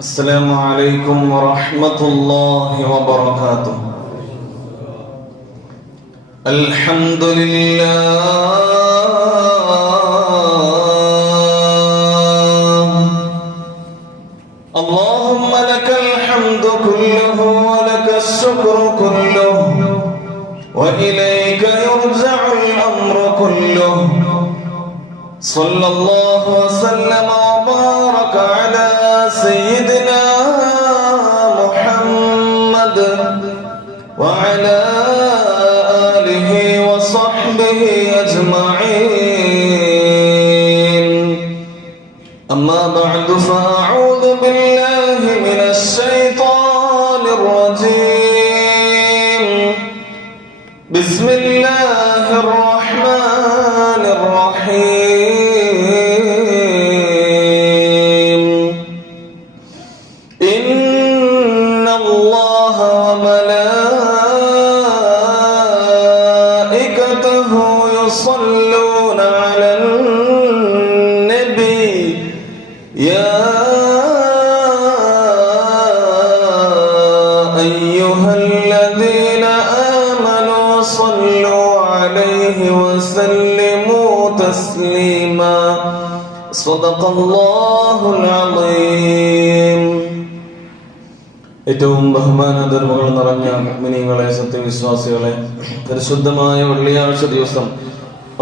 السلام عليكم ورحمة الله وبركاته. الحمد لله اللهم لك الحمد كله ولك الشكر كله وإليك يرجع الأمر كله. صلى الله وسلم وبارك على سيدنا محمد وعلى آله وصحبه أجمعين. أما بعد فأعوذ بالله من الشيطان الرجيم. بسم الله الرحمن الرحيم. إن الله وملائكته يصلون على النبي يا أيها الذين آمنوا صلوا عليه وسلموا تسليما. صدق الله العظيم. ഏറ്റവും ബഹുമാനാദരവുകൾ നിറഞ്ഞ മുഅ്മിനീങ്ങളെ, സത്യവിശ്വാസികളെ, പരിശുദ്ധമായ വെള്ളിയാഴ്ച ദിവസം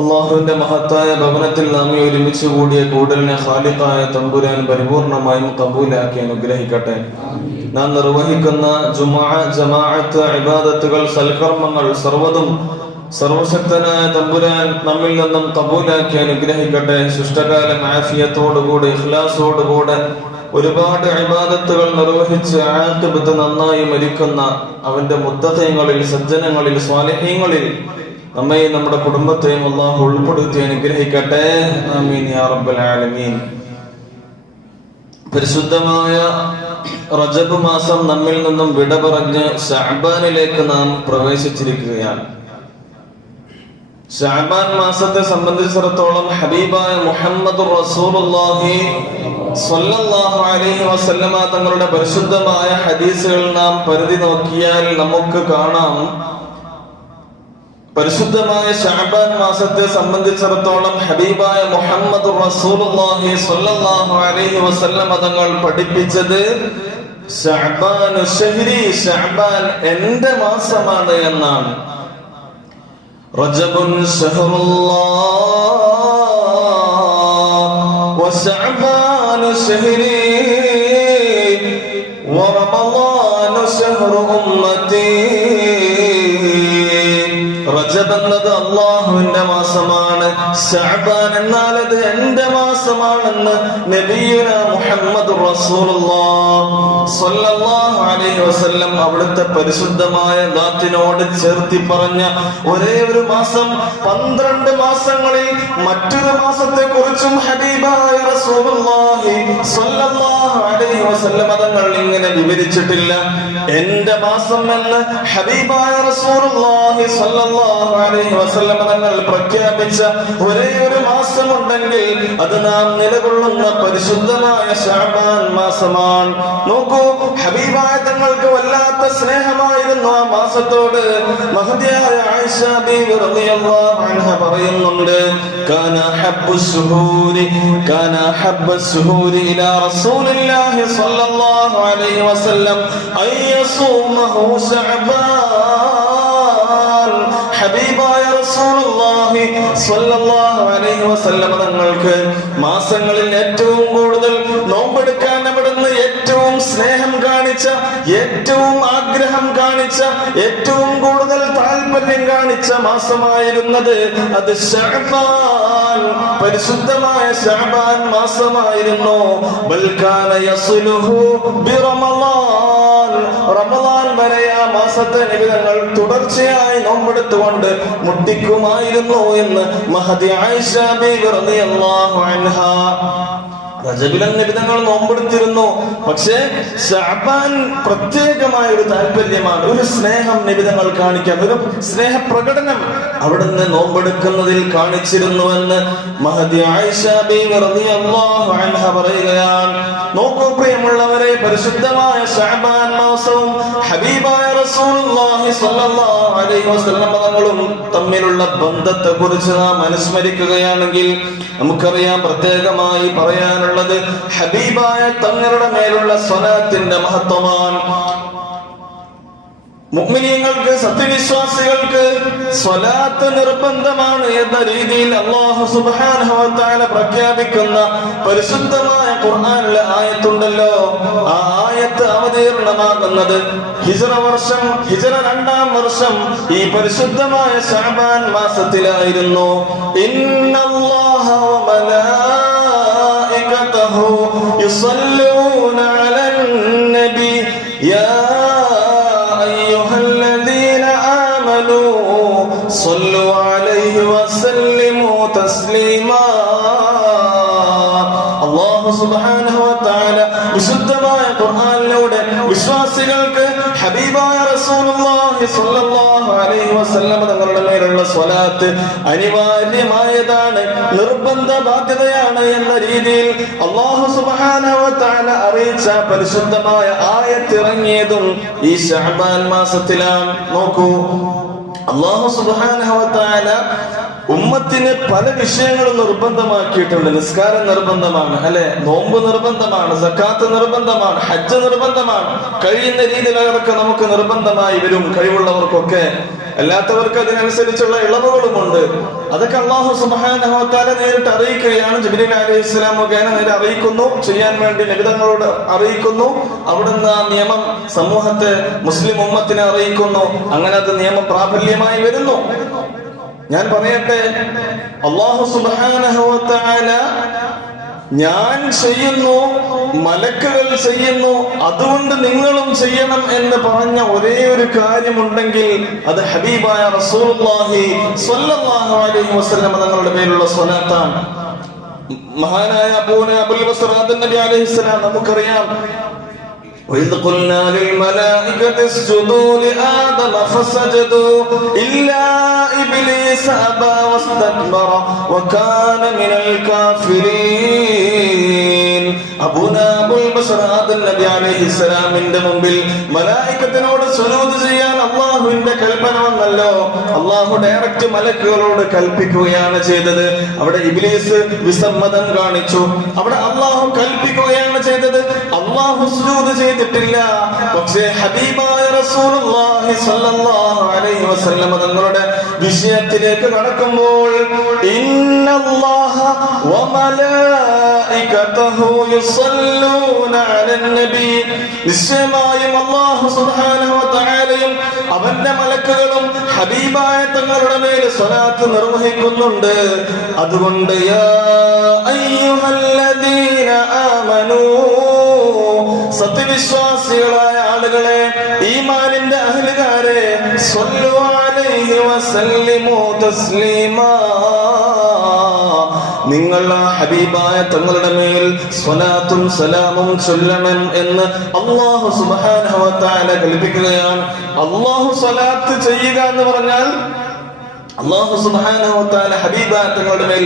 അള്ളാഹുവിന്റെ മഹത്തായ ഭവനത്തിൽ നാം ഒരുമിച്ച് കൂടിയ കൂടലിനെ ഖാലിഖായ തമ്പുരാൻ പരിപൂർണമായും കബൂലാക്കി അനുഗ്രഹിക്കട്ടെ. നാം നിർവഹിക്കുന്ന ജമാഅത്ത്, ഇബാദത്തുകൾ, സൽക്കർമ്മങ്ങൾ സർവ്വതും സർവശക്തനായ തമ്പുരാൻ നമ്മിൽ നിന്നും കബൂലാക്കി അനുഗ്രഹിക്കട്ടെ. ശിഷ്ടകാലം ആഫിയത്തോടുകൂടി ഇഖ്ലാസോടുകൂടെ ഒരുപാട് ഇബാദത്തുകൾ നിർവഹിച്ച് ആഖിബത്ത് നന്നായി മരിക്കുന്ന അവന്റെ മുത്തഖീങ്ങളിൽ, സജ്ജനങ്ങളിൽ, സ്വാലിഹീങ്ങളിൽ നമ്മയും നമ്മുടെ കുടുംബത്തെയും അല്ലാഹു ഉൾപ്പെടുത്തി അനുഗ്രഹിക്കട്ടെ. ആമീൻ യാ റബ്ബൽ ആലമീൻ. പരിശുദ്ധമായ റജബ് മാസം നമ്മിൽ നിന്നും വിട പറഞ്ഞ് ശഅബാനിലേക്ക് നാം പ്രവേശിച്ചിരിക്കുകയാണ്. ശഅബാൻ മാസത്തെ സംബന്ധിച്ചിടത്തോളം ഹബീബായ മുഹമ്മദുർ റസൂലുള്ളാഹി സ്വല്ലല്ലാഹു അലൈഹി വസല്ലമ തങ്ങളുടെ പരിശുദ്ധമായ ഹദീസുകൾ നാം പരിധി നോക്കിയാൽ നമുക്ക് കാണാം, പരിശുദ്ധമായ ശഅബാൻ മാസത്തെ സംബന്ധിച്ചിടത്തോളം ഹബീബായ മുഹമ്മദുർ റസൂലുള്ളാഹി സ്വല്ലല്ലാഹു അലൈഹി വസല്ലമ തങ്ങൾ പഠിപ്പിച്ചത് ശഅബാനു ശഹ്രി, ശഅബാൻ എന്റെ മാസമാണ് എന്നാണ്. റജബുൻ ശഹ്റുല്ലാഹ് വശഅബാനു ശഹ്രി വറമളാനു ശഹ്റു ഉമ്മത്തി. റജബ് എന്നത് അല്ലാഹുവിന്റെ മാസമാണ്, ശഅബാൻ എന്നാൽ അത് എന്റെ മാസമാണെന്ന് നബിയുനാ മുഹമ്മദുർ റസൂലുള്ളാഹി സ്വല്ലല്ലാഹു അലൈഹി വസല്ലം അവിടുത്തെ പരിശുദ്ധമായ ദാത്തിനോട് ചേർത്തി പറഞ്ഞ ഒരേ ഒരു മാസം, 12 മാസങ്ങളിൽ മറ്റൊരു മാസത്തെ കുറിച്ചും ഹബീബായ റസൂലുള്ളാഹി സ്വല്ലല്ലാഹു അലൈഹി വസല്ലം തങ്ങൾ ഇങ്ങനെ വിവരിച്ചിട്ടില്ല. എന്റെ മാസം എന്ന് ഹബീബായ റസൂലുള്ളാഹി സ്വല്ലല്ലാഹു അലൈഹി വസല്ലം തങ്ങൾ പ്രഖ്യാപിച്ച ഒരേ ഒരു മാസമുണ്ടെങ്കിൽ അത് നാം നിലകൊള്ളുന്ന പരിശുദ്ധമായ ശഅബാൻ മാസമാണ്. നോക്കൂ, ഹബീബായ തങ്ങൾക്ക് വല്ലാത്ത സ്നേഹമായിരുന്നു ആ മാസത്തോട്. മഹദിയായ ആയിഷ ബീവി റളിയല്ലാഹു അൻഹ പറയുന്നുണ്ട്, കാന ഹബ്ബുശ്ശുഹൂരി ഇലാ റസൂലില്ലാഹി സ്വല്ലല്ലാഹു അലൈഹി വസല്ലം അയ്യസൂമഹു ശഅബാൻ. ഹബീബായ റസൂലുള്ളാഹി സ്വല്ലല്ലാഹു അലൈഹി വസല്ലം തങ്ങൾക്ക് മാസങ്ങളിൽ ഏറ്റവും കൂടുതൽ നോമ്പെടുക്കാൻ അവിടുന്ന് ഏറ്റവും സ്നേഹം കാണിച്ച, ഏറ്റവും ആഗ്രഹം കാണിച്ച, ഏറ്റവും കൂടുതൽ താല്പര്യം കാണിച്ച മാസമായിരുന്നത് അത് ശഅബാൻ, പരിശുദ്ധമായ ശഅബാൻ മാസമായിരുന്നു. ബൽ കാന യസ്ലുഹു ബിറമളാൻ, റമളാൻ വരെ ആ മാസത്തെ നബി തങ്ങൾ തുടർച്ചയായി നോമ്പെടുത്തുകൊണ്ട് മുട്ടിക്കുമായിരുന്നു എന്ന് മഹദി ആയിഷ ബീവി റളിയല്ലാഹു അൻഹ റജബിലെ നിബിധങ്ങൾ നോമ്പെടുത്തിരുന്നു. പക്ഷേ ശഅബാൻ പ്രത്യേകമായ ഒരു താല്പര്യമാണ്, ഒരു സ്നേഹം നിബിധങ്ങൾ കാണിക്കാൻ, ഒരു സ്നേഹപ്രകടനം അവിടുന്ന് നോമ്പെടുക്കുന്നതിൽ കാണിച്ചിരുന്നുവെന്ന് മഹദി ആയിഷ ബീവി റളിയല്ലാഹു അൻഹ പറയുകയാണ്. നോക്കൂ പ്രിയമുള്ളവരെ, പരിശുദ്ധമായ ശഅബാൻ മാസവും ഹബീബായ റസൂലുള്ളാഹി സ്വല്ലല്ലാഹു അലൈഹി വസല്ലം തങ്ങളും തമ്മിലുള്ള ബന്ധത്തെ കുറിച്ച് നാം അനുസ്മരിക്കുകയാണെങ്കിൽ നമുക്കറിയാം, പ്രത്യേകമായി പറയാനുള്ളത് ഹബീബായ തങ്ങളുടെ മേലുള്ള സ്വലാത്തിന്റെ മഹത്വമാണ്. മുഅ്മിനീങ്ങൾക്ക്, സത്യവിശ്വാസികൾക്ക് സ്വലാത്ത് നിർബന്ധമാണ് എന്ന രീതിയിൽ അല്ലാഹു സുബ്ഹാനഹു വ തആല പ്രഖ്യാപിക്കുന്ന പരിശുദ്ധമായ ഖുർആനിലെ ആയത്തുണ്ടല്ലോ. ആ ആയത്ത് അവതീർണമാകുന്നത് ഹിജ്റ വർഷം, ഹിജ്റ 2-ാം വർഷം ഈ പരിശുദ്ധമായ ശഅബാൻ മാസത്തിലായിരുന്നു. ഇന്നല്ലാഹ വ മലായികതഹു യുസല്ലൂന അലൻ നബി യാ صلوا عليه وسلموا تسليما. അല്ലാഹു സുബ്ഹാനഹു വ തആല വിശുദ്ധമായ ഖുർആനിലൂടെ വിശ്വാസികൾക്ക് ഹബീബായ റസൂലുള്ളാഹി സ്വല്ലല്ലാഹു അലൈഹി വസല്ലം തങ്ങളുടെ മേലുള്ള സ്വലാത്ത് അനിവാര്യമായതാണ്, നിർബന്ധ ബാധ്യതയാണ് എന്ന രീതിയിൽ അല്ലാഹു സുബ്ഹാനഹു വ തആല അറിയിച്ച പരിശുദ്ധമായ ആയത്ത് ഇറങ്ങിയതും ഈ ശഅബാൻ മാസത്തിലാണ്. നോക്കൂ, അല്ലാഹു സുബ്ഹാനഹു വ തആല ഉമ്മത്തിന് പല വിഷയങ്ങളും നിർബന്ധമാക്കിയിട്ടുണ്ട്. നിസ്കാരം നിർബന്ധമാണ്, അല്ലെ? നോമ്പ് നിർബന്ധമാണ്, സക്കാത്ത് നിർബന്ധമാണ്, ഹജ്ജ് നിർബന്ധമാണ്. കഴിയുന്ന രീതിയിൽ അതൊക്കെ നമുക്ക് നിർബന്ധമായി വരും, കഴിവുള്ളവർക്കൊക്കെ. അല്ലാത്തവർക്ക് അതിനനുസരിച്ചുള്ള ഇളവുകളുമുണ്ട്. അതൊക്കെ അല്ലാഹു സുബ്ഹാനഹു വ തആല നേരിട്ട് അറിയിക്കുകയാണ്. ജിബ്രീൽ അലൈഹിസ്സലാം മുഖേന നേരെ അറിയിക്കുന്നു, ചെയ്യാൻ വേണ്ടി നബിതങ്ങളോട് അറിയിക്കുന്നു. അവിടുന്ന് ആ നിയമം സമൂഹത്തെ, മുസ്ലിം ഉമ്മത്തിനെ അറിയിക്കുന്നു. അങ്ങനെ അത് നിയമം പ്രാബല്യമായി വരുന്നു. ഞാൻ പറയട്ടെ, അല്ലാഹു സുബ്ഹാനഹു വ തആല ഞാൻ ചെയ്യുന്നു, മലക്കുകൾ ചെയ്യുന്നു, അതുകൊണ്ട് നിങ്ങളും ചെയ്യണം എന്ന് പറഞ്ഞ ഒരേ ഒരു കാര്യമുണ്ടെങ്കിൽ അത് ഹബീബായ റസൂലുള്ളാഹി സ്വല്ലല്ലാഹു അലൈഹി വസല്ലം തങ്ങളുടെ മേലുള്ള സ്വലാത്താണ്. മഹാനായ അബുൽ ബസ്ർ ആദം നബി അലൈഹിസ്സലാം നമുക്കറിയാം, وإذ قلنا للملائكة اسجدوا لآدم فسجدوا إلا إبليس أبى واستكبر وكان من الكافرين. അബുൽ ബസ്ർ ആദം നബി അലൈഹിസ്സലാമിന്റെ മുമ്പിൽ മലായികത്തിനോട് സുജൂദ് ചെയ്യാൻ അല്ലാഹുവിന്റെ കൽപ്പന വന്നല്ലോ. അല്ലാഹു ഡയറക്റ്റ് മലക്കുകളോട് കൽപ്പിക്കുകയാണ് ചെയ്തത്. അവിടെ ഇബ്ലീസ് വിസമ്മതം കാണിച്ചു. അവിടെ അല്ലാഹു കൽപ്പിക്കുകയാണ് ചെയ്തത്. അല്ലാഹു സുജൂദ് ചെയ്തിട്ടില്ല. പക്ഷേ ഹബീബായ റസൂലുള്ളാഹി സ്വല്ലല്ലാഹു അലൈഹി വസല്ലം തങ്ങളുടെ വിഷയത്തിലേക്ക് കടക്കുമ്പോൾ ഇന്നല്ലാഹ വ മലായികതഹു യുസല്ലൂന അലൻ നബി, നിശ്ചയമായും അല്ലാഹു സുബ്ഹാനഹു വ തആലയും അവന്റെ മലക്കുകളും ഹബീബായ തങ്ങളുടെ മേൽ സ്വലാത്ത് നിർവഹിക്കുന്നുണ്ട്. അതുകൊണ്ട് യാ അയ്യുഹല്ലദീന ആമനൂ, സത്യവിശ്വാസികളായ ആളുകളെ, ഈമാനിന്റെ അഹ്ലുകാരെ, സ്വല്ലു അലൈഹി വസല്ലിമു തസ്ലീമാ, നിങ്ങൾ ആ ഹബീബായ തങ്ങളുടെ മേൽ സ്വലാത്തും സലാമും ചൊല്ലണം എന്ന് അല്ലാഹു സുബ്ഹാനഹു വ തആല കൽപ്പിക്കുകയാണ്. അല്ലാഹു സ്വലാത്ത് ചെയ്യുക എന്ന് പറഞ്ഞാൽ അല്ലാഹു സുബ്ഹാനഹു വ തആല ഹബീബായ തങ്ങളുടെ മേൽ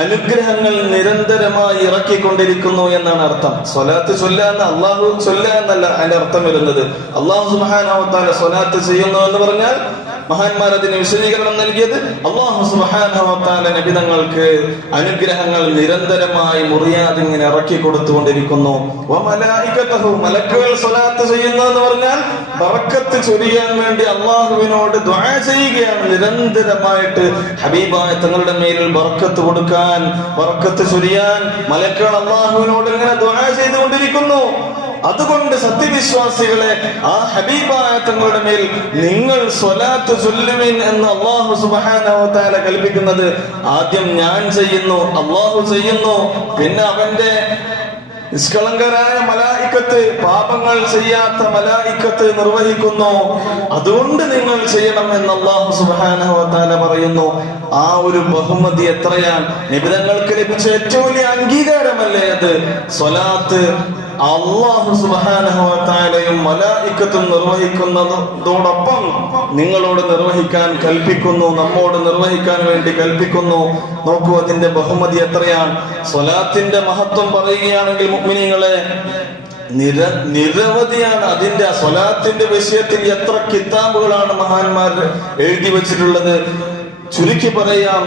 അനുഗ്രഹങ്ങൾ നിരന്തരമായി ഇറക്കിക്കൊണ്ടിരിക്കുന്നു എന്നാണ് അർത്ഥം. സ്വലാത്ത് ചൊല്ലുക എന്ന്, അല്ലാഹു ചൊല്ലുക എന്നല്ല അതിന്റെ അർത്ഥം വരുന്നത്. അല്ലാഹു സുബ്ഹാനഹു വ തആല സ്വലാത്ത് ചെയ്യുന്നു എന്ന് പറഞ്ഞാൽ മഹാന്മാർ അതിന് വിശദീകരണം നൽകിയത് അല്ലാഹു സുബ്ഹാനഹു വ തആല നബിതങ്ങൾക്ക് അനുഗ്രഹങ്ങൾ നിരന്തരമായി മുറിയാതെ ഇങ്ങനെ ഇറക്കി കൊടുത്തുകൊണ്ടിരിക്കുന്നു. വ മലായികതഹു, മലക്കുകൾ സ്വലാത്ത് ചെയ്യുന്നു എന്ന് പറഞ്ഞാൽ ബറക്കത്ത് ചൊരിയാൻ വേണ്ടി അല്ലാഹുവിനോട് ദുആ ചെയ്യുകയാണ്. നിരന്തരമായിട്ട് ഹബീബായ തങ്ങളുടെ മേലിൽ ബറക്കത്ത് കൊടുക്കാൻ, ബറക്കത്ത് ചൊരിയാൻ മലക്കുകൾ അല്ലാഹുവിനോട് ഇങ്ങനെ ദുആ ചെയ്തുകൊണ്ടിരിക്കുന്നു. അതുകൊണ്ട് സത്യവിശ്വാസികളെ, ആ ഹബീബായ തങ്ങളുടെ മേൽ നിങ്ങൾ സ്വലാത്ത് ചൊല്ലുവിൻ എന്ന് അല്ലാഹു സുബ്ഹാനഹു വ തആല കൽപ്പിക്കുന്നത് ആദ്യം ഞാൻ ചെയ്യുന്നു, അല്ലാഹു ചെയ്യുന്നു, പിന്നെ അവന്റെ നിഷ്കളങ്കരായ മലായിക്കത്ത്, പാപങ്ങൾ ചെയ്യാത്ത മലായിക്കത്ത് നിർവഹിക്കുന്നു. അതുകൊണ്ട് നിങ്ങൾ ചെയ്യണം എന്ന് അല്ലാഹു സുബ്ഹാനഹു വ തആല പറയുന്നു. ആ ഒരു ബഹുമതി എത്രയാണ്! നിബിതങ്ങൾക്ക് ലഭിച്ച ഏറ്റവും വലിയ അംഗീകാരമല്ലേ അത്? സ്വലാത്ത് അല്ലാഹു സുബ്ഹാനഹു വ തആലയും മലായിക്കത്തും നിർവഹിക്കുന്നതോടൊപ്പം നിങ്ങളോട് നിർവഹിക്കാൻ കൽപ്പിക്കുന്നു, നമ്മോട് നിർവഹിക്കാൻ വേണ്ടി കൽപ്പിക്കുന്നു. നോക്കൂ അതിന്റെ ബഹുമതി എത്രയാണ്! സ്വലാത്തിന്റെ മഹത്വം പറയുകയാണെങ്കിൽ മുഅ്മിനീങ്ങളെ നിരവധിയാണ്. അതിന്റെ സ്വലാത്തിന്റെ വിഷയത്തിൽ എത്ര കിതാബുകളാണ് മഹാന്മാർ എഴുതി വെച്ചിട്ടുള്ളത്. ചുരുക്കി പറയാം,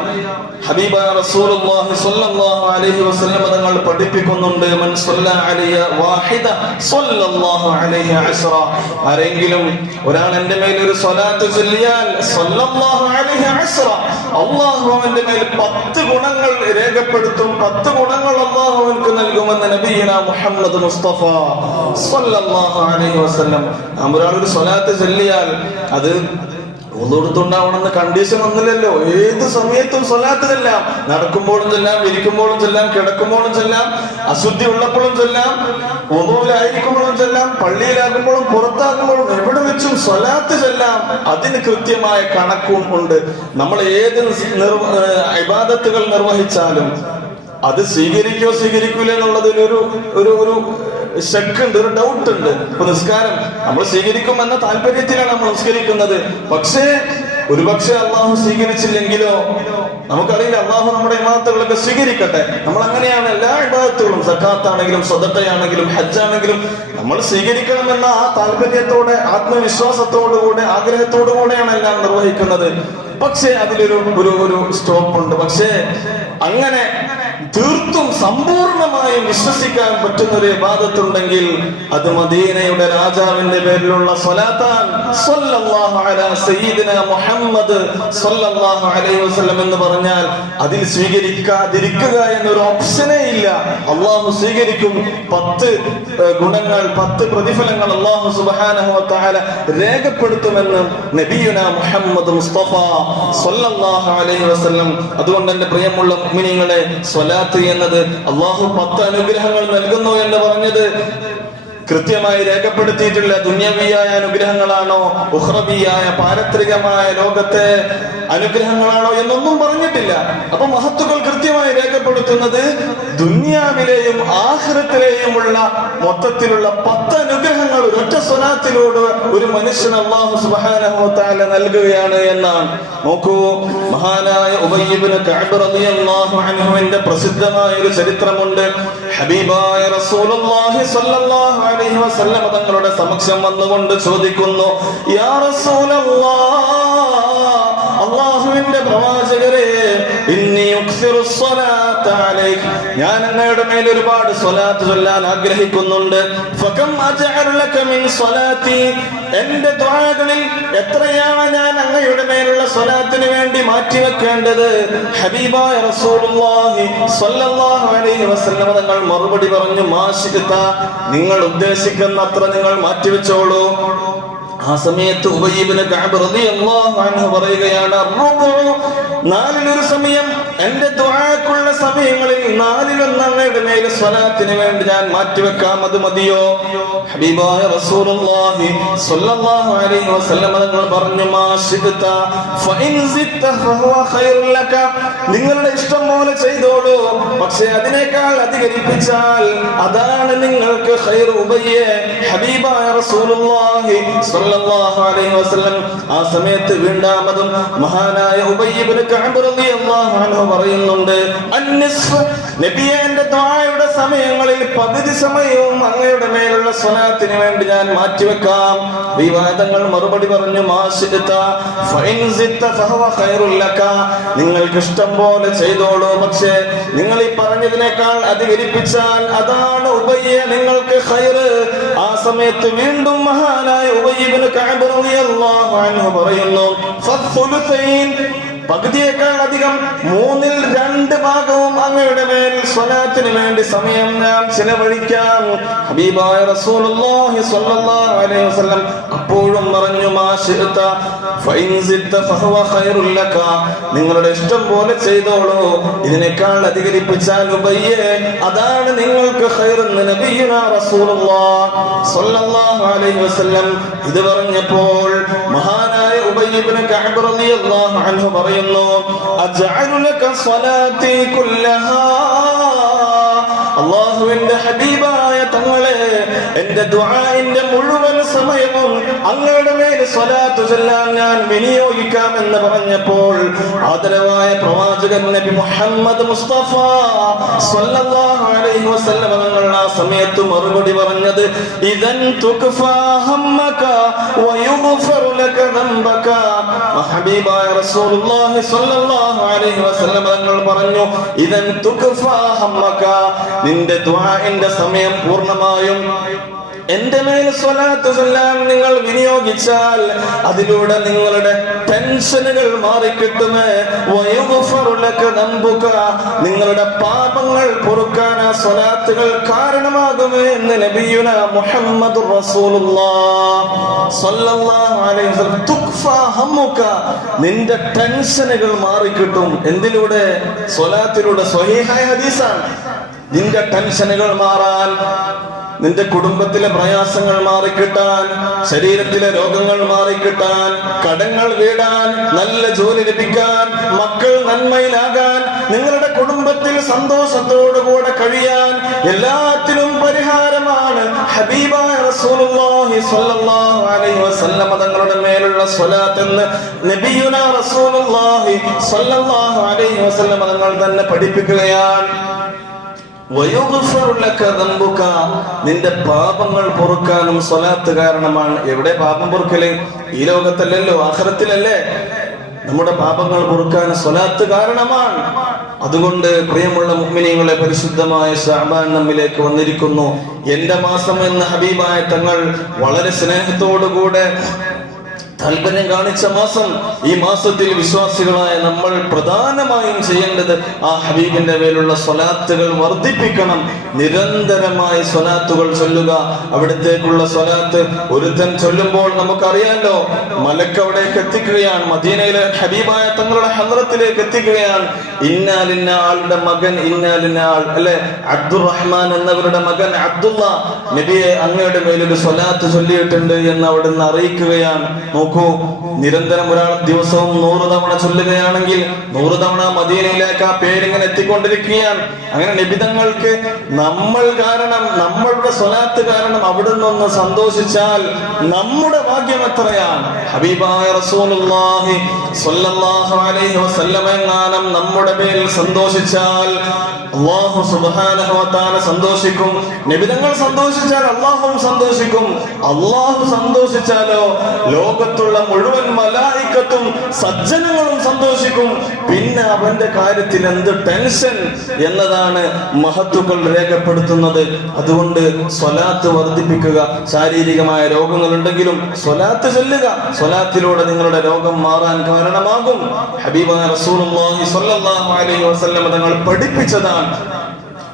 ഹബീബായ റസൂലുള്ളാഹി സ്വല്ലല്ലാഹു അലൈഹി വസല്ലം തങ്ങൾ പഠിപ്പിക്കുന്നുണ്ട്, മൻ സ്വല്ല അലൈഹി വാഹിദ സ്വല്ലല്ലാഹു അലൈഹി അശ്റ. ആരെങ്കിലും ഒരാൾ എൻ്റെ മേൽ ഒരു സ്വലാത്ത് ചൊല്ലിയാൽ സ്വല്ലല്ലാഹു അലൈഹി അശ്റ, അല്ലാഹു അവന്റെ മേൽ 10 ഗുണങ്ങൾ രേഖപ്പെടുത്തും, 10 ഗുണങ്ങൾ അല്ലാഹു അവർക്ക് നൽകുമെന്ന് നബിയുനാ മുഹമ്മദ് മുസ്തഫ സ്വല്ലല്ലാഹു അലൈഹി വസല്ലം. ഒരാൾ ഒരു സ്വലാത്ത് ചൊല്ലിയാൽ അത് ഒന്നുകൊടുത്തുണ്ടാവണമെന്ന് കണ്ടീഷൻ ഒന്നുമില്ലല്ലോ. ഏത് സമയത്തും സ്വലാത്ത് ചെല്ലാം. നടക്കുമ്പോഴും ചെല്ലാം, ഇരിക്കുമ്പോഴും ചെല്ലാം, കിടക്കുമ്പോഴും ചെല്ലാം, അശുദ്ധി ഉള്ളപ്പോഴും ചെല്ലാം, ഒന്നുമില്ലായിരിക്കുമ്പോഴും ചെല്ലാം, പള്ളിയിലാകുമ്പോഴും പുറത്താകുമ്പോഴും എവിടെ വെച്ചും സ്വലാത്ത് ചെല്ലാം. അതിന് കൃത്യമായ കണക്കും ഉണ്ട്. നമ്മൾ ഏത് ഇബാദത്തുകൾ നിർവഹിച്ചാലും അത് സ്വീകരിക്കോ സ്വീകരിക്കൂല എന്നുള്ളതിലൊരു ഒരു ശക്കുണ്ട്, ഒരു ഡൗട്ട് ഉണ്ട്. ഇപ്പൊ നിസ്കാരം നമ്മൾ സ്വീകരിക്കുമെന്ന താല്പര്യത്തിലാണ് നമ്മൾ നിസ്കരിക്കുന്നത്. പക്ഷേ ഒരുപക്ഷെ അള്ളാഹു സ്വീകരിച്ചില്ലെങ്കിലോ? നമുക്കറിയില്ല. അള്ളാഹു നമ്മുടെ ഇബാദത്തുകളൊക്കെ സ്വീകരിക്കട്ടെ. നമ്മൾ അങ്ങനെയാണ് എല്ലാ ഇബാദത്തുകളും, സക്കാത്താണെങ്കിലും സ്വതക്കയാണെങ്കിലും ഹജ്ജാണെങ്കിലും നമ്മൾ സ്വീകരിക്കണമെന്ന ആ താല്പര്യത്തോടെ, ആത്മവിശ്വാസത്തോടുകൂടെ, ആഗ്രഹത്തോടുകൂടെയാണ് എല്ലാം നിർവഹിക്കുന്നത്. പക്ഷേ അതിലൊരു സ്റ്റോപ്പ് ഉണ്ട്. പക്ഷേ അങ്ങനെ തീർത്തും സമ്പൂർണമായും വിശ്വസിക്കാൻ പറ്റുന്ന ഒരു ഇബാദത്തുണ്ടെങ്കിൽ അത് മദീനയുടെ രാജാവിന്റെ പേരിലുള്ള സ്വലാത്താൻ, സ്വല്ലല്ലാഹു അലാ സയ്യിദിനാ മുഹമ്മദ് സ്വല്ലല്ലാഹു അലൈഹി വസല്ലം എന്ന് പറഞ്ഞാൽ അതിൽ സ്വീകരിക്കാതിരിക്കുക എന്നൊരു ഓപ്ഷനേ ഇല്ല. അള്ളാഹു സ്വീകരിക്കും. 10 ഗുണങ്ങൾ, 10 പ്രതിഫലങ്ങൾ അള്ളാഹു സുബ്ഹാനഹു വ തആല രേഖപ്പെടുത്തുമെന്ന് നബിയുനാ മുഹമ്മദ് മുസ്തഫ സ്വല്ലല്ലാഹു അലൈഹി വസല്ലം. അതുകൊണ്ട് എന്റെ പ്രിയമുള്ള മുഅ്മിനീങ്ങളെ, സ്വലാത്ത് എന്നത് അള്ളാഹു 10 അനുഗ്രഹങ്ങൾ നൽകുന്നു എന്ന് പറഞ്ഞത് കൃത്യമായി രേഖപ്പെടുത്തിയിട്ടില്ല. ദുന്യവിയായ അനുഗ്രഹങ്ങളാണോ, ഉഖ്റവിയായ പാരത്രികമായ ലോകത്തെ അനുഗ്രഹങ്ങളാണോ എന്നൊന്നും പറഞ്ഞിട്ടില്ല. അപ്പൊ മഹത്തുക്കൾ കൃത്യമായി രേഖപ്പെടുത്തുന്നത് ദുന്യാവിലെയും ആഖിറത്തിലെയുമുള്ള മൊത്തത്തിലുള്ള 10 അനുഗ്രഹങ്ങൾ ഒരൊറ്റ സ്വലാത്തിലൂടെ ഒരു മനുഷ്യൻ അല്ലാഹു സുബ്ഹാനഹു വ തആല നൽകുകയാണ് എന്നാണ്. നോക്കൂ, മഹാനായ ഉബയ്യ് ഇബ്നു കഅബ് റളിയല്ലാഹു അൻഹുവിന്റെ പ്രസിദ്ധമായ ഒരു ചരിത്രമുണ്ട്. ഹബീബായ റസൂലുള്ളാഹി സ്വല്ലല്ലാഹു അലൈഹി വസല്ലം തങ്ങളുടെ സമക്ഷം വന്നുകൊണ്ട് ചോദിക്കുന്നു, യാ റസൂലല്ലാഹ്, അല്ലാഹുവിന്റെ പ്രവാചകരെ, ഇന്നി ഉക്സിറു സ്വലാത്ത അലൈക, ഞാൻ അങ്ങയുടെ മേൽ ഒരുപാട് സ്വലാത്ത് ചൊല്ലാൻ ആഗ്രഹിക്കുന്നുണ്ട്. ഫകം അജഅലു ലക മിൻ സ്വലാത്തി, എന്റെ ദുആകളിൽ എത്രയാണ് ഞാൻ അങ്ങയുടെ മേലുള്ള സ്വലാത്തിന് വേണ്ടി മാറ്റിവെക്കേണ്ടത്? ഹബീബായ റസൂലുള്ളാഹി സ്വല്ലല്ലാഹു അലൈഹി വസല്ലം തങ്ങൾ മറുപടി പറഞ്ഞു, മാശിഅത, നിങ്ങൾ ഉദ്ദേശിക്കുന്ന അത്ര നിങ്ങൾ മാറ്റിവെച്ചോളൂ. ആ സമയത്ത് ഉബയ്യ് ഇബ്നു കഅബ് റളിയല്ലാഹു അൻഹു പറയുകയാണ്, നാലിലൊരു സമയം, എന്റെ ദുആക്കുള്ള സമയങ്ങളിൽ 4-1 അങ്ങയുടെ മേൽ സ്വലാത്തിന് വേണ്ടി ഞാൻ മാറ്റിവെക്കാം, അത് മതിയോ? ഹബീബായ റസൂലുള്ളാഹി സ്വല്ലല്ലാഹു അലൈഹി വസല്ലം തങ്ങൾ പറഞ്ഞു, മാശിഅത ഫഇൻ സിത്ത ഫഹുവ ഖൈറുൽ ലക, നിങ്ങളുടെ ഇഷ്ടം പോലെ ചെയ്തോളൂ, പക്ഷേ അതിനേക്കാൾ അധികരിപ്പിച്ചാൽ അതാണ് നിങ്ങൾക്ക് ഖൈർ. ഉബയ്യ്, ഹബീബായ റസൂലുള്ളാഹി സ്വല്ലല്ലാഹു അലൈഹി വസല്ലം ആ സമയത്ത് വീണ്ടാമതും മഹാനായ ഉബയ്യ് ഇബ്നു കഅബ് റളിയല്ലാഹു അൻഹു പറയുന്നുണ്ട്, അൻനിസ്ഫ്, നബിയെ, എന്റെ ദുആയുടെ സമയങ്ങളിൽ പകുതി സമയവും അങ്ങയുടെ മേലുള്ള സ്വലാത്തിന് വേണ്ടി ഞാൻ മാറ്റിവെക്കാം. വിവാദങ്ങൾ മറുപടി പറഞ്ഞു, മാശിഅത ഫഇൻ സിത്ത ഫഹുവ ഖൈറുൽ ലക, നിങ്ങൾക്ക് ഇഷ്ടം പോലെ ചെയ്തോളൂ, പക്ഷേ നിങ്ങൾ ഈ പറഞ്ഞതിനേക്കാൾ അധികരിപ്പിച്ചാൽ അതാണ് ഉബയ്യ നിങ്ങൾക്ക് ഖൈർ. ആ സമയത്ത് വീണ്ടും മഹാനായ ഉബയ്യ് ഇബ്നു കഅബ് റളിയല്ലാഹു അൻഹു പറയുന്നു, ഫത്സുലുസൈൻ, പകുതിയേക്കാൾ അധികം 2/3 അങ്ങയുടെ മേൽ സ്വലാത്തിന് വേണ്ടി സമയം ഞാൻ ചിലവഴിക്കാം. ഹബീബായ റസൂലുള്ളാഹി സ്വല്ലല്ലാഹു അലൈഹി വസല്ലം അപ്പോഴും പറഞ്ഞു, മാ ശിഅത ഫഇൻ സിദ്ത ഫഹുവ ഖൈറുൽ ലക, നിങ്ങളുടെ ഇഷ്ടം പോലെ ചെയ്തോളൂ, ഇതിനേക്കാൾ അധികരിപ്പിച്ചാൽ ഉബയ്യേ അതാണ് നിങ്ങൾക്ക് ഖൈർ എന്ന് നബിയുനാ റസൂലുള്ളാഹി സ്വല്ലല്ലാഹു അലൈഹി വസല്ലം ഇത് പറഞ്ഞപ്പോൾ മഹാനായ ഉബയ്യ് ഇബ്നു കഅബ് റളിയല്ലാഹു അൻഹു പറയുന്നു, അജ്അലു ലക സ്വലാത്തി കുല്ലഹാ, അല്ലാഹുവിന്റെ ഹബീബായ തങ്ങളെ, എന്റെ ദുആഇന്റെ മുഴുവൻ സമയവും അങ്ങയുടെ മേൽ സ്വലാത്ത് ചൊല്ലാൻ ഞാൻ വിനിയോഗിക്കാമെന്ന് പറഞ്ഞപ്പോൾ ആദരവായ പ്രവാചകൻ നബി മുഹമ്മദ് മുസ്തഫ സ്വല്ലല്ലാഹു അലൈഹി വസല്ലം തങ്ങൾ ആ സമയത്ത് മറുപടി പറഞ്ഞത്, ഇദൻ തുക്ഫാ ഹമ്മക വയുഗ്ഫറു ലക ദംബക. ഹബീബായ റസൂലുള്ളാഹി സ്വല്ലല്ലാഹു അലൈഹി വസല്ലം തങ്ങൾ പറഞ്ഞു, ഇദൻ തുക്ഫാ ഹമ്മക, നിന്റെ ദുആഇന്റെ സമയം പൂർണ്ണമായും എന്റെ മേൽ സ്വലാത്ത് ചൊല്ലാൻ നിങ്ങൾ വിനിയോഗിച്ചാൽ അതിലൂടെ നിങ്ങളുടെ ടെൻഷനുകൾ മാറിക്കിട്ടുമേ, വയുഗ്ഫറു ലക ദംബുക, നിങ്ങളുടെ പാപങ്ങൾ പൊറുക്കാൻ ആ സ്വലാത്തുകൾ കാരണമാകുമേ എന്ന് നബിയുനാ മുഹമ്മദുർ റസൂലുള്ളാഹി സ്വല്ലല്ലാഹു അലൈഹി വസല്ലം. തുക്ഫാ ഹമ്മുക, നിന്റെ ടെൻഷനുകൾ മാറിക്കിട്ടും. എന്തിലൂടെ? സ്വലാത്തിലൂടെ. സ്വഹീഹായ ഹദീസാണ്. നിന്റെ ടെൻഷനുകൾ മാറാൻ, നിന്റെ കുടുംബത്തിലെ പ്രയാസങ്ങൾ മാറിക്കിട്ടാൻ, ശരീരത്തിലെ രോഗങ്ങൾ മാറിക്കിട്ടാൻ, കടങ്ങൾ വീടാൻ, നല്ല ജോലി ലഭിക്കാൻ, മക്കൾ നന്മയിലാകാൻ, നിങ്ങളുടെ കുടുംബത്തിൽ സന്തോഷത്തോടുകൂടെ കഴിയാൻ, എല്ലാത്തിനും പരിഹാരമാണ് ഹബീബായ റസൂലുള്ളാഹി സ്വല്ലല്ലാഹു അലൈഹി വസല്ലം തങ്ങളുടെ മേലുള്ള സ്വലാത്ത് എന്ന് നബിയുനാ റസൂലുള്ളാഹി സ്വല്ലല്ലാഹു അലൈഹി വസല്ലം തങ്ങൾ തന്നെ പഠിപ്പിക്കുകയാണ്. വയുഗ്ഫറു ലക ദംബുക, നിന്റെ പാപങ്ങൾ പൊറുക്കാനും സ്വലാത്ത് കാരണമാണ്. എവിടെ പാപം പൊറുക്കല്? ഈ ലോകത്തല്ലല്ലോ, ആഖിറത്തിലല്ലേ. നമ്മുടെ പാപങ്ങൾ പൊറുക്കാൻ സ്വലാത്ത് കാരണമാണ്. അതുകൊണ്ട് പ്രിയമുള്ള മുഅ്മിനീങ്ങളെ, പരിശുദ്ധമായ ശഅബാൻ നമ്മിലേക്ക് വന്നിരിക്കുന്നു. എന്റെ മാസം എന്ന ഹബീബായ തങ്ങൾ വളരെ സ്നേഹത്തോടുകൂടെ താല്പര്യം കാണിച്ച മാസം. ഈ മാസത്തിൽ വിശ്വാസികളായ നമ്മൾ പ്രധാനമായും ചെയ്യേണ്ടത് ആ ഹബീബിന്റെ മേലുള്ള സ്വലാത്തുകൾ വർദ്ധിപ്പിക്കണം. നിരന്തരമായി സ്വലാത്തുകൾ ചൊല്ലുക. അവിടത്തേക്കുള്ള സ്വലാത്ത് ഒരുത്തൻ ചൊല്ലുമ്പോൾ നമുക്കറിയാലോ, മലക്ക് അവിടേക്ക് എത്തിക്കുകയാണ്. മദീനയിലെ ഹബീബായ തങ്ങളുടെ ഹദ്റത്തിലേക്ക് എത്തിക്കുകയാണ്. ഇന്നാലിന്ന ആളുടെ മകൻ, ഇന്നാലിന്ന ആൾ അല്ലെ, അബ്ദുറഹ്മാൻ എന്നവരുടെ മകൻ അബ്ദുള്ള നബിയെ അങ്ങയുടെ മേലൊരു സ്വലാത്ത് ചൊല്ലിയിട്ടുണ്ട് എന്ന് അവിടുന്ന് അറിയിക്കുകയാണ്. നോക്കൂ, നിരന്തരം ഒരാൾ ദിവസവും 100 തവണ ചൊല്ലുകയാണെങ്കിൽ 100 തവണ മദീനയിലേക്ക് ആ പേരിങ്ങനെ എത്തിക്കൊണ്ടിരിക്കുകയാണ്. അങ്ങനെ നബിതങ്ങൾക്ക് നമ്മൾ കാരണം, നമ്മളുടെ സ്വലാത്ത് കാരണം അവിടുന്ന് ഒന്ന് സന്തോഷിച്ചാൽ നമ്മുടെ ഭാഗ്യം എത്രയാണ്. ഹബീബായ റസൂലുള്ളാഹി സ്വല്ലല്ലാഹു അലൈഹി വസല്ലം എങ്ങാനും നമ്മുടെ മേൽ സന്തോഷിച്ചാൽ അല്ലാഹു സുബ്ഹാനഹു വ തആല സന്തോഷിക്കും. നബിതങ്ങൾ സന്തോഷിച്ചാൽ അല്ലാഹുവും സന്തോഷിക്കും. അല്ലാഹു സന്തോഷിച്ചാലോ ലോകത്തുള്ള മുഴുവൻ മലായികത്തും സജ്ജനങ്ങളും സന്തോഷിക്കും. പിന്നെ അവന്റെ കാര്യത്തിൽ എന്ത് ടെൻഷൻ എന്നതാണ് മഹത്തുക്കൾ രേഖപ്പെടുത്തുന്നത്. അതുകൊണ്ട് സ്വലാത്ത് വർദ്ധിപ്പിക്കുക. ശാരീരികമായ രോഗങ്ങൾ ഉണ്ടെങ്കിലും സ്വലാത്ത് ചൊല്ലുക. സ്വലാത്തിലൂടെ നിങ്ങളുടെ രോഗം മാറാൻ കാരണമാകും. ഹബീബായ റസൂലുള്ളാഹി സ്വല്ലല്ലാഹു അലൈഹി വസല്ലം തങ്ങൾ പഠിപ്പിച്ചതാണ്.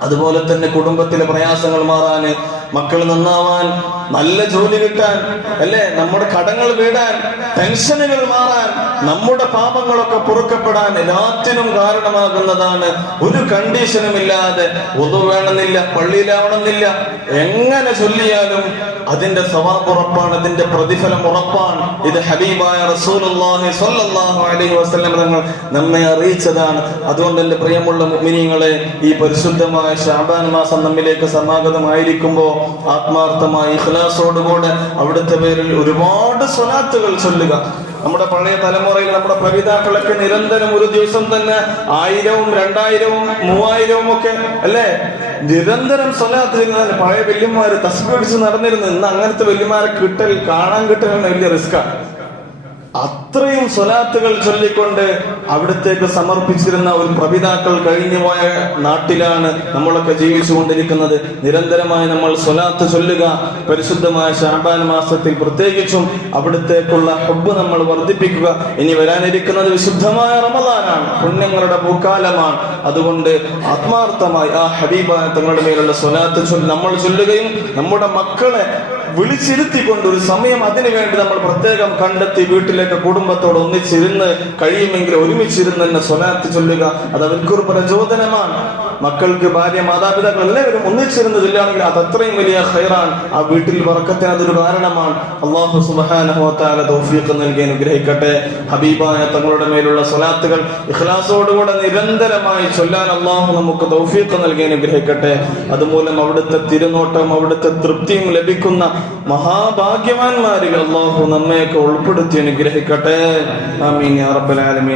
അതുപോലെ തന്നെ കുടുംബത്തിലെ പ്രയാസങ്ങൾ മാറാന്, മക്കൾ നന്നാവാൻ, നല്ല ജോലി കിട്ടാൻ, അല്ലെ, നമ്മുടെ കടങ്ങൾ വീടാൻ, ടെൻഷനുകൾ മാറാൻ, നമ്മുടെ പാപങ്ങളൊക്കെ പൊറുക്കപ്പെടാൻ എല്ലാത്തിനും കാരണമാകുന്നതാണ്. ഒരു കണ്ടീഷനും ഇല്ലാതെ ഒതു വേണമെന്നില്ല, പള്ളിയിലാവണമെന്നില്ല, എങ്ങനെ ചൊല്ലിയാലും അതിന്റെ സവാബ് ഉറപ്പാണ്, അതിന്റെ പ്രതിഫലം ഉറപ്പാണ്. ഇത് ഹബീബായ റസൂലുള്ളാഹി സ്വല്ലല്ലാഹു അലൈഹി വസല്ലം തങ്ങൾ നമ്മെ അറിയിച്ചതാണ്. അതുകൊണ്ട് എന്റെ പ്രിയമുള്ള മുഅ്മിനീങ്ങളെ, ഈ പരിശുദ്ധമായ ശഅബാൻ മാസം നമ്മിലേക്ക് സമാഗതമായിരിക്കുമ്പോൾ ആത്മാർത്ഥമായി ഇഖ്ലാസോടുകൂടെ അവിടുത്തെ പേരിൽ ഒരുപാട് സ്വലാത്തുകൾ ചൊല്ലുക. നമ്മുടെ പഴയ തലമുറയിൽ നമ്മുടെ പ്രവിതാക്കളൊക്കെ നിരന്തരം ഒരു ദിവസം തന്നെ 1000, 2000, 3000 ഒക്കെ അല്ലെ നിരന്തരം സ്വലാത്ത് ചെയ്യുന്നതാണ്. പഴയ വല്യമാര് തസ്ബീഹ് പിടിച്ച് നടന്നിരുന്നു. ഇന്ന് അങ്ങനത്തെ വല്യമാരെ കാണാൻ കിട്ടലാണ് വലിയ റിസ്ക്കാണ്. അത്രയും സ്വലാത്തുകൾ ചൊല്ലിക്കൊണ്ട് അവിടത്തേക്ക് സമർപ്പിച്ചിരുന്ന ഒരു പ്രപിതാക്കൾ കഴിഞ്ഞുപോയ നാട്ടിലാണ് നമ്മളൊക്കെ ജീവിച്ചുകൊണ്ടിരിക്കുന്നത്. നിരന്തരമായി നമ്മൾ സ്വലാത്ത് ചൊല്ലുക. പരിശുദ്ധമായ ശഅബാൻ മാസത്തിൽ പ്രത്യേകിച്ചും അവിടത്തേക്കുള്ള ഹബ്ബ് നമ്മൾ വർദ്ധിപ്പിക്കുക. ഇനി വരാനിരിക്കുന്നത് വിശുദ്ധമായ റമദാനാണ്, പുണ്യങ്ങളുടെ പൂക്കാലമാണ്. അതുകൊണ്ട് ആത്മാർത്ഥമായി ആ ഹബീബായ തങ്ങളുടെ മേലുള്ള സ്വലാത്ത് നമ്മൾ ചൊല്ലുകയും നമ്മുടെ മക്കളെ വിളിച്ചിരുത്തിക്കൊണ്ട് ഒരു സമയം അതിനു വേണ്ടി നമ്മൾ പ്രത്യേകം കണ്ടെത്തി വീട്ടിലേക്ക് കുടുംബത്തോട് ഒന്നിച്ചിരുന്ന് കഴിയുമെങ്കിൽ ഒരുമിച്ചിരുന്ന് തന്നെ സ്വലാത്ത് ചൊല്ലുക. അത് അവർക്കൊരു പ്രചോദനമാണ്. മക്കൾക്ക്, ഭാര്യ, മാതാപിതാക്കൾ എല്ലാവരും ഒന്നിച്ചിരുന്ന് ചൊല്ലുകയാണെങ്കിൽ അത് അത്രയും വലിയ ഖൈറാൻ. ആ വീട്ടിൽ ബറക്കത്തിന് അതൊരു കാരണമാണ്. അല്ലാഹു സുബ്ഹാനഹു വ തആല തൗഫീഖ് നൽകി അനുഗ്രഹിക്കട്ടെ. ഹബീബായ തങ്ങളുടെ മേലുള്ള സ്വലാത്തുകൾ ഇഖ്ലാസോടുകൂടെ നിരന്തരമായി ചൊല്ലാൻ അല്ലാഹു നമുക്ക് തൗഫീഖ് നൽകി അനുഗ്രഹിക്കട്ടെ. അതുമൂലം അവിടുത്തെ തിരുനോട്ടം, അവിടുത്തെ തൃപ്തിയും ലഭിക്കുന്ന മഹാഭാഗ്യവാന്മാരിൽ അല്ലാഹു നമ്മയൊക്കെ ഉൾപ്പെടുത്തി അനുഗ്രഹിക്കട്ടെ. ആമീൻ യാ റബ്ബൽ ആലമീൻ.